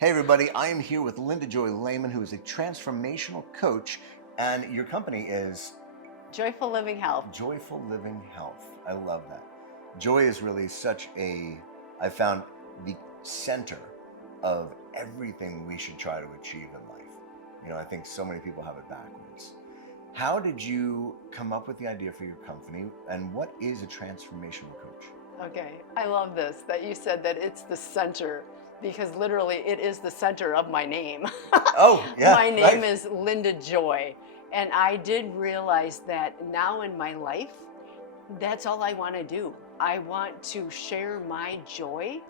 Hey everybody, I am here with Linda Joy Lehmann, who is a transformational coach, and your company is Joyful Living Health. Joyful Living Health. I love that. Joy is really I found the center of everything we should try to achieve in life. I think so many people have it backwards. How did you come up with the idea for your company, and what is a transformational coach? Okay, I love this that you said that it's the center, because literally it is the center of my name. Oh, yeah, My name right. is Linda Joy, and I did realize that now in my life, that's all I want to do. I want to share my joy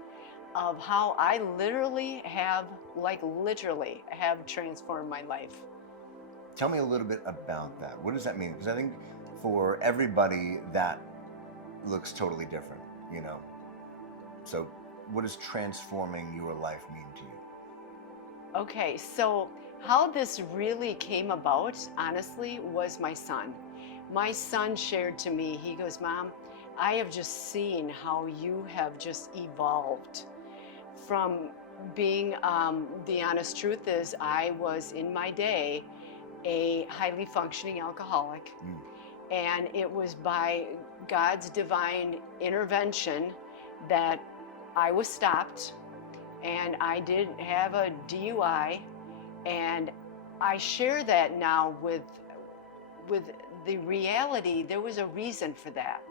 of how I literally have transformed my life. Tell me a little bit about that. What does that mean? Because I think for everybody that looks totally different, you know. So what does transforming your life mean to you? Okay, so how this really came about, honestly, was my son. My son shared to me, he goes, Mom, I have just seen how you have just evolved from being, the honest truth is, I was in my day a highly functioning alcoholic. And it was by God's divine intervention that I was stopped, and I did have a DUI, and I share that now with the reality. There was a reason for that.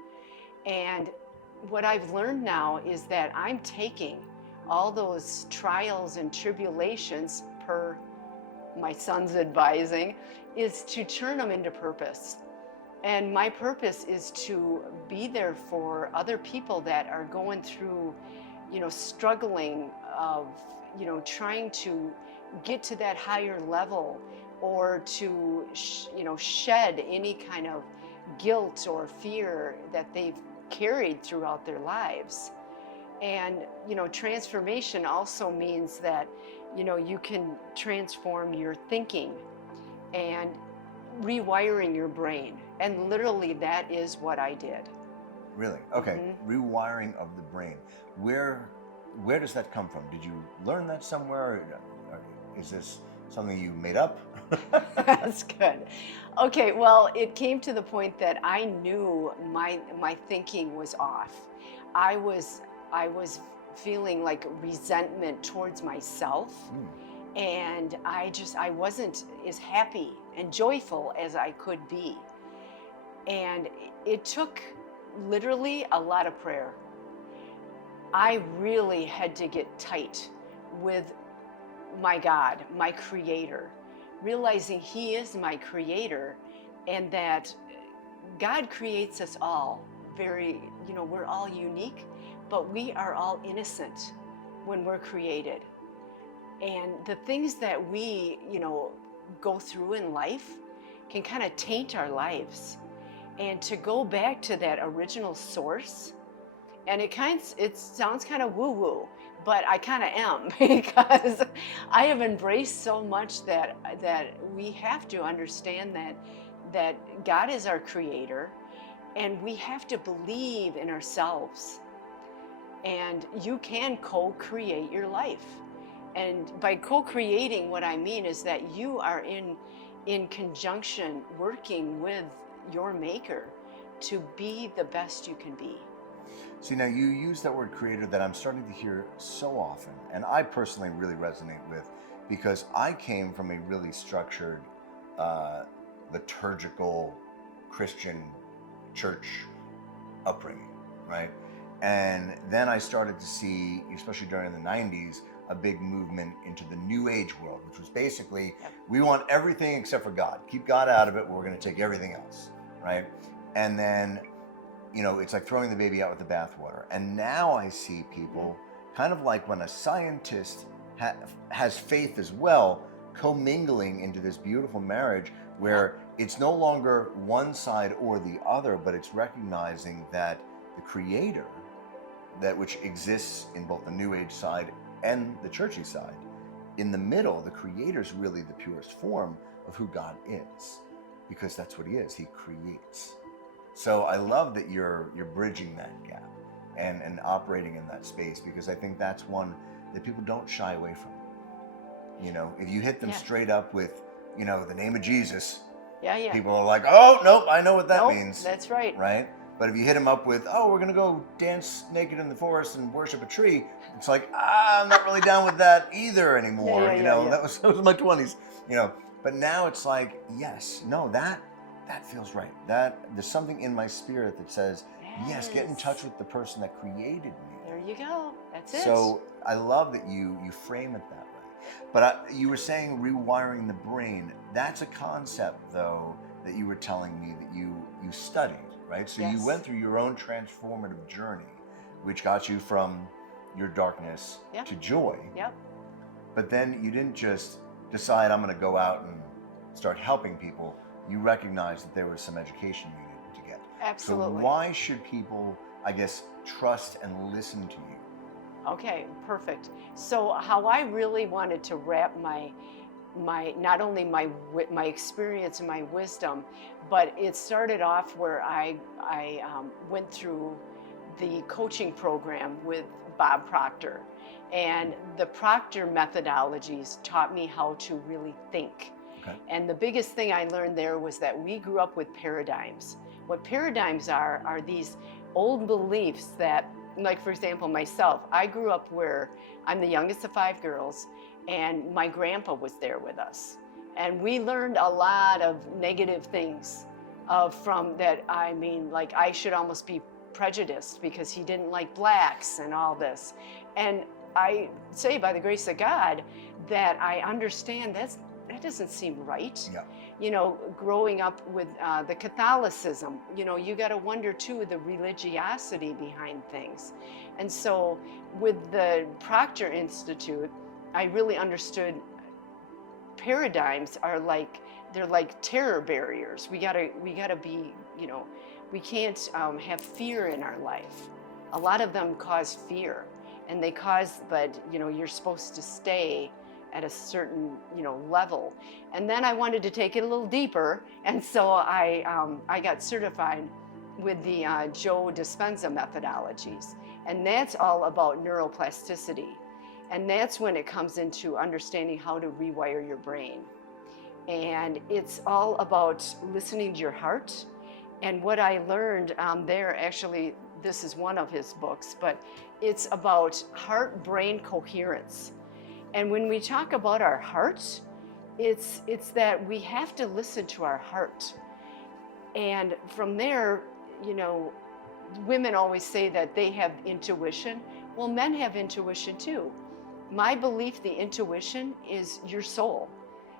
And what I've learned now is that I'm taking all those trials and tribulations, per my son's advising, is to turn them into purpose. And my purpose is to be there for other people that are going through, struggling of, trying to get to that higher level, or to, shed any kind of guilt or fear that they've carried throughout their lives. And, transformation also means that, you can transform your thinking and rewiring your brain. And literally that is what I did. Really? Okay. Rewiring of the brain. Where does that come from? Did you learn that somewhere? Or is this something you made up? That's good. Okay, well, it came to the point that I knew my thinking was off. I was feeling like resentment towards myself. And I wasn't as happy and joyful as I could be. And it took literally a lot of prayer. I really had to get tight with my God, my creator, realizing he is my creator, and that God creates us all very, we're all unique, but we are all innocent when we're created. And the things that we, go through in life can kind of taint our lives. And to go back to that original source, and it sounds kind of woo-woo, but I kind of am, because I have embraced so much that we have to understand that God is our creator, and we have to believe in ourselves. And you can co-create your life. And by co-creating, what I mean is that you are in conjunction, working with your maker to be the best you can be. See, now you use that word creator that I'm starting to hear so often, and I personally really resonate with, because I came from a really structured, liturgical Christian church upbringing, right? And then I started to see, especially during the 90s, a big movement into the New Age world, which was basically, we want everything except for God. Keep God out of it, we're going to take everything else, right? And then, it's like throwing the baby out with the bathwater. And now I see people, kind of like when a scientist has faith as well, commingling into this beautiful marriage where it's no longer one side or the other, but it's recognizing that the creator, that which exists in both the New Age side and the churchy side, in the middle, the creator is really the purest form of who God is, because that's what he is. He creates. So I love that you're bridging that gap and operating in that space, because I think that's one that people don't shy away from. You know, if you hit them Yeah. straight up with, you know, the name of Jesus, Yeah. people are like, oh, nope, I know what that Nope, means. that's right. Right? But if you hit them up with, oh, we're going to go dance naked in the forest and worship a tree, it's like, I'm not really down with that either anymore. Yeah, You know, yeah. that was my 20s, you know. But now it's like, yes, no, that feels right. That there's something in my spirit that says, yes, get in touch with the person that created me. There you go. That's it. So I love that you frame it that way. But you were saying rewiring the brain. That's a concept, though, that you were telling me that you studied, right? So you went through your own transformative journey, which got you from your darkness to joy. Yep. But then you didn't just decide, I'm going to go out and start helping people. You recognized that there was some education you needed to get. Absolutely. So why should people, I guess, trust and listen to you? Okay, perfect. So how I really wanted to wrap my not only my experience and my wisdom, but it started off where I went through the coaching program with Bob Proctor, and the Proctor methodologies taught me how to really think. Okay. And the biggest thing I learned there was that we grew up with paradigms. What paradigms are these old beliefs that, like for example, myself, I grew up where I'm the youngest of 5 girls, and my grandpa was there with us. And we learned a lot of negative things from that. I mean, like I should almost be prejudiced because he didn't like blacks and all this. And I say by the grace of God that I understand that doesn't seem right. Yeah. You know, growing up with the Catholicism, you know, you got to wonder too the religiosity behind things. And so with the Proctor Institute, I really understood paradigms are like, they're like terror barriers. We gotta be, you know, we can't have fear in our life. A lot of them cause fear, and they cause that, you know, you're supposed to stay at a certain, you know, level. And then I wanted to take it a little deeper, and so I got certified with the Joe Dispenza methodologies, and that's all about neuroplasticity. And that's when it comes into understanding how to rewire your brain. And it's all about listening to your heart. And what I learned there, actually, this is one of his books, but it's about heart-brain coherence. And when we talk about our heart, it's that we have to listen to our heart. And from there, you know, women always say that they have intuition. Well, men have intuition too. My belief, the intuition is your soul,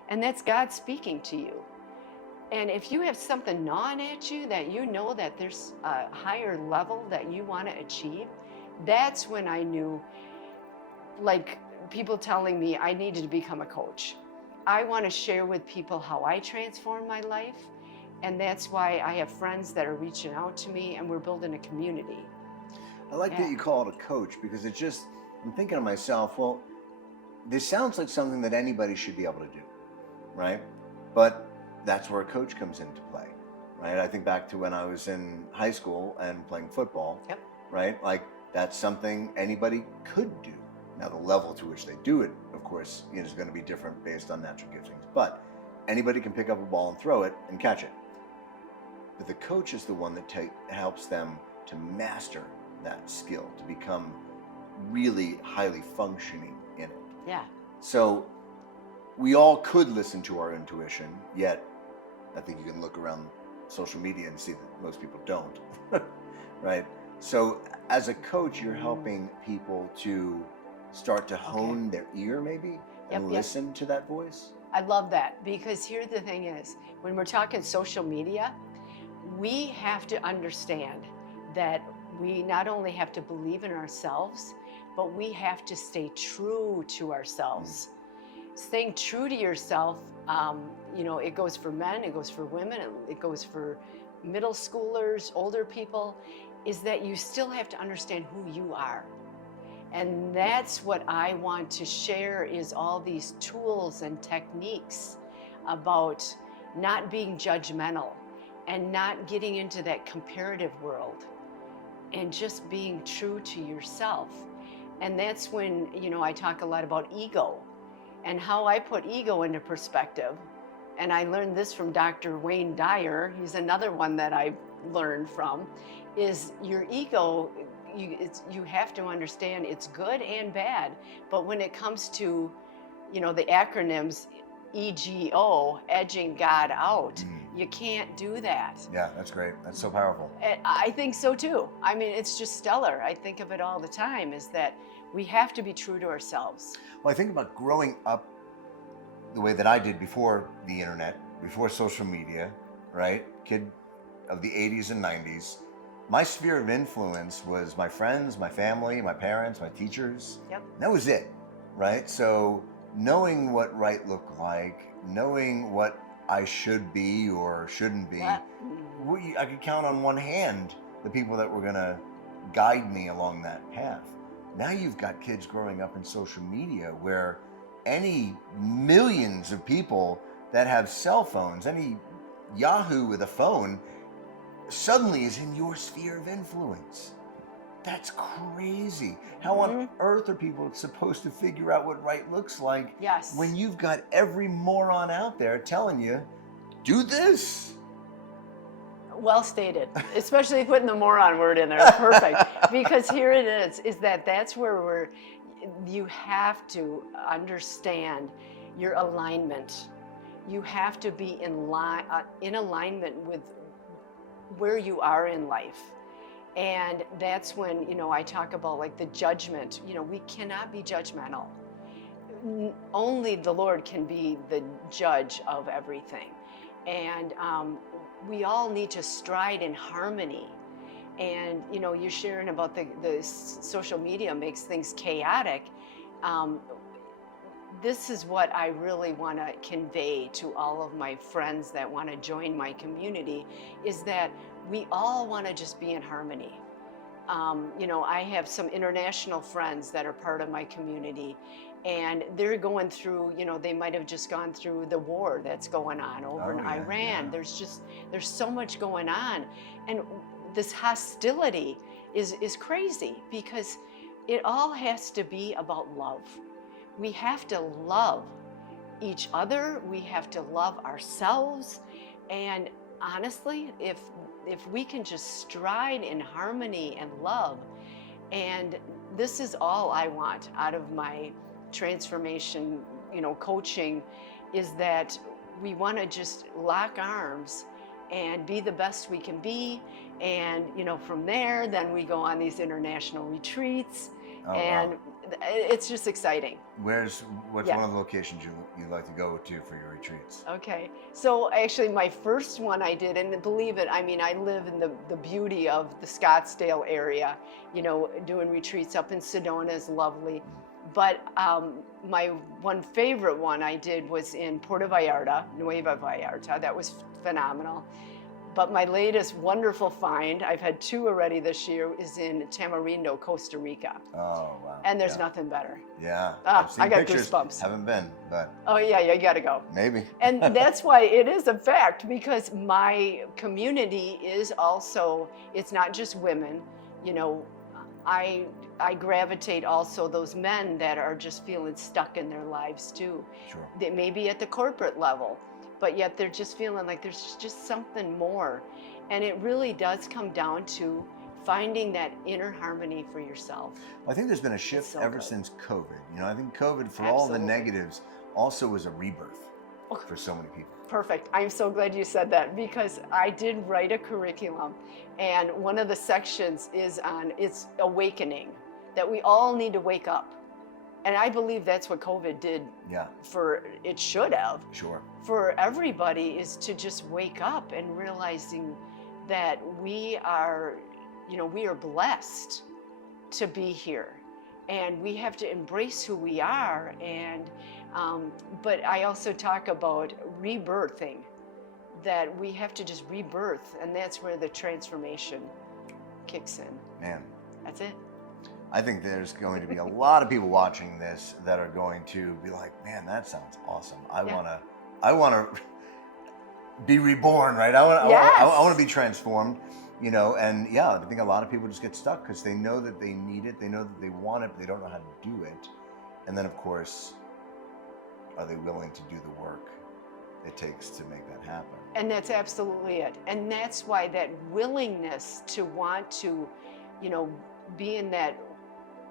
and that's God speaking to you. And if you have something gnawing at you that you know that there's a higher level that you want to achieve, that's when I knew, like people telling me I needed to become a coach. I want to share with people how I transformed my life, and that's why I have friends that are reaching out to me, and we're building a community. I like that you call it a coach, because it just, I'm thinking to myself, well, this sounds like something that anybody should be able to do, right? But that's where a coach comes into play, right? I think back to when I was in high school and playing football, right? Like that's something anybody could do. Now the level to which they do it, of course, is going to be different based on natural giftings, but anybody can pick up a ball and throw it and catch it. But the coach is the one that helps them to master that skill, to become really highly functioning in it. Yeah. So we all could listen to our intuition, yet I think you can look around social media and see that most people don't, right? So as a coach, you're helping people to start to hone their ear maybe and listen to that voice. I love that, because here's the thing is, when we're talking social media, we have to understand that we not only have to believe in ourselves, but we have to stay true to ourselves. Staying true to yourself, you know, it goes for men, it goes for women, it goes for middle schoolers, older people, is that you still have to understand who you are. And that's what I want to share, is all these tools and techniques about not being judgmental and not getting into that comparative world and just being true to yourself. And that's when, you know, I talk a lot about ego. And how I put ego into perspective, and I learned this from Dr. Wayne Dyer, he's another one that I learned from, is your ego, you have to understand it's good and bad. But when it comes to, the acronyms, EGO, edging God out, you can't do that. Yeah, that's great. That's so powerful. And I think so too. I mean, it's just stellar. I think of it all the time, is that we have to be true to ourselves. Well, I think about growing up the way that I did before the internet, before social media, right? Kid of the 80s and 90s. My sphere of influence was my friends, my family, my parents, my teachers. Yep. That was it, right? So knowing what right looked like, knowing what I should be or shouldn't be, Yeah. I could count on one hand the people that were going to guide me along that path. Now you've got kids growing up in social media where any millions of people that have cell phones, any Yahoo with a phone, suddenly is in your sphere of influence. That's crazy. How on earth are people supposed to figure out what right looks like when you've got every moron out there telling you, do this? Well stated, especially putting the moron word in there. Perfect. Because here it is that's where you have to understand your alignment. You have to be in alignment with where you are in life. And that's when, I talk about like the judgment. We cannot be judgmental. Only the Lord can be the judge of everything. And we all need to stride in harmony. And, you're sharing about the social media makes things chaotic. This is what I really want to convey to all of my friends that want to join my community, is that we all want to just be in harmony. I have some international friends that are part of my community, and they're going through, they might have just gone through the war that's going on over in Iran. Yeah. There's so much going on. And this hostility is crazy, because it all has to be about love. We have to love each other. We have to love ourselves. And honestly, if we can just stride in harmony and love, and this is all I want out of my transformation, coaching, is that we want to just lock arms and be the best we can be. And, from there, then we go on these international retreats. Wow. It's just exciting. What's one of the locations you'd like to go to for your retreats? Okay, so actually my first one I did, and believe it, I mean, I live in the beauty of the Scottsdale area, doing retreats up in Sedona is lovely. But my one favorite one I did was in Puerto Vallarta, Nueva Vallarta. That was phenomenal. But my latest wonderful find, I've had 2 already this year, is in Tamarindo, Costa Rica. Oh, wow. And there's nothing better. Yeah. I got pictures. Goosebumps. Haven't been, but. Oh, yeah, you got to go. Maybe. And that's why it is a fact, because my community is also, it's not just women. I gravitate also those men that are just feeling stuck in their lives too. Sure. They may be at the corporate level, but yet they're just feeling like there's just something more. And it really does come down to finding that inner harmony for yourself. Well, I think there's been a shift ever since COVID. I think COVID, for all the negatives, also was a rebirth for so many people. Perfect. I'm so glad you said that, because I did write a curriculum, and one of the sections is on it's awakening, that we all need to wake up. And I believe that's what COVID did. Yeah. It should have. Sure. For everybody, is to just wake up and realizing that we are blessed to be here, and we have to embrace who we are. And but I also talk about rebirthing, that we have to just rebirth, and that's where the transformation kicks in. Man. That's it. I think there's going to be a lot of people watching this that are going to be like, man, that sounds awesome. I want to be reborn, right? I want to be transformed, and I think a lot of people just get stuck because they know that they need it. They know that they want it, but they don't know how to do it. And then, of course, are they willing to do the work it takes to make that happen? And that's absolutely it. And that's why that willingness to want to, you know, be in that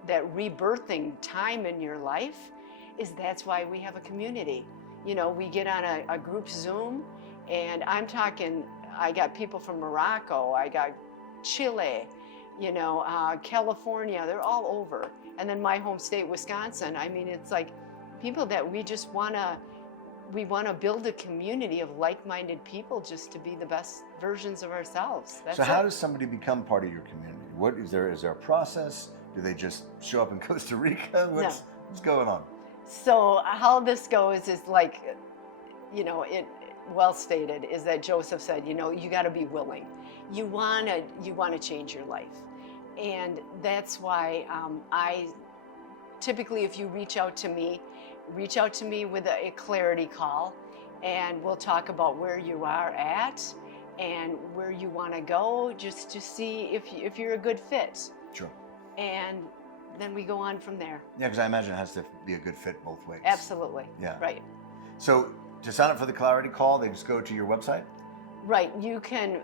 rebirthing time in your life that's why we have a community. You know, we get on a group Zoom, and I'm talking, I got people from Morocco, I got Chile, you know, California, they're all over. And then my home state, Wisconsin. I mean, it's like people that we just want to build a community of like-minded people just to be the best versions of ourselves. That's so how it. does somebody become part of your community? What is there a process? Do they just show up in Costa Rica? What's going on? So how this goes is like, you know, it well stated is that Joseph said, you know, you got to be willing. You want to change your life. And that's why I typically, if you reach out to me with a clarity call, and we'll talk about where you are at and where you want to go, just to see if you're a good fit. Sure. And then we go on from there. Yeah, because I imagine it has to be a good fit both ways. Absolutely. Yeah. Right. So to sign up for the clarity call, they just go to your website? Right. You can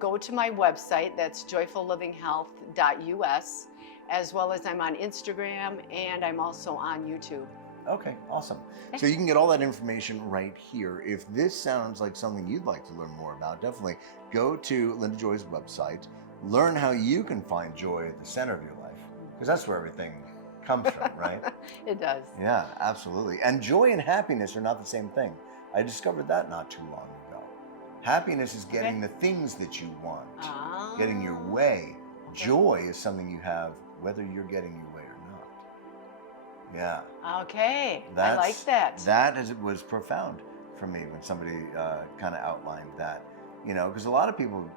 go to my website. That's joyfullivinghealth.us, as well as I'm on Instagram, and I'm also on YouTube. Okay, awesome. So you can get all that information right here. If this sounds like something you'd like to learn more about, definitely go to Linda Joy's website, learn how you can find joy at the center of your life, because that's where everything comes from, right? It does. Yeah, absolutely. And joy and happiness are not the same thing. I discovered that not too long ago. Happiness is getting the things that you want, getting your way. Joy is something you have whether you're getting your way or not. Yeah. Okay. I like that. That was profound for me when somebody kind of outlined that, you know, because a lot of people,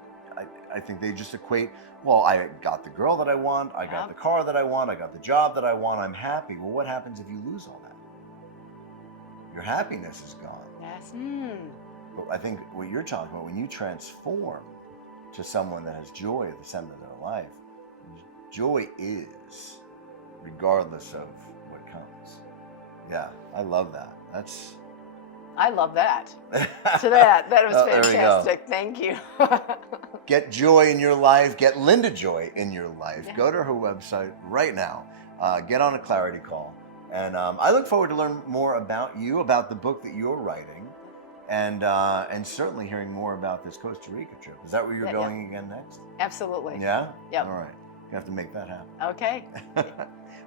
I think they just equate, well, I got the girl that I want, I got the car that I want, I got the job that I want, I'm happy. Well, what happens if you lose all that? Your happiness is gone. Yes. But I think what you're talking about, when you transform to someone that has joy at the center of their life, joy is, regardless of what comes. Yeah, I love that. I love that. To that was fantastic. Thank you. Get joy in your life. Get Linda Joy in your life. Yeah. Go to her website right now. Get on a clarity call. And I look forward to learn more about you, about the book that you're writing, and certainly hearing more about this Costa Rica trip. Is that where you're going again next? Absolutely. Yeah? Yep. All right. You have to make that happen. Okay.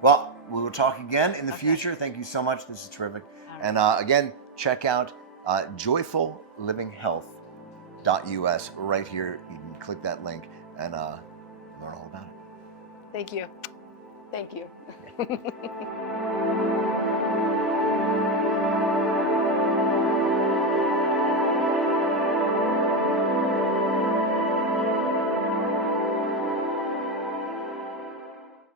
Well, we will talk again in the future. Thank you so much. This is terrific. Right. And again, check out joyfullivinghealth.us right here. You can click that link and learn all about it. Thank you. Thank you.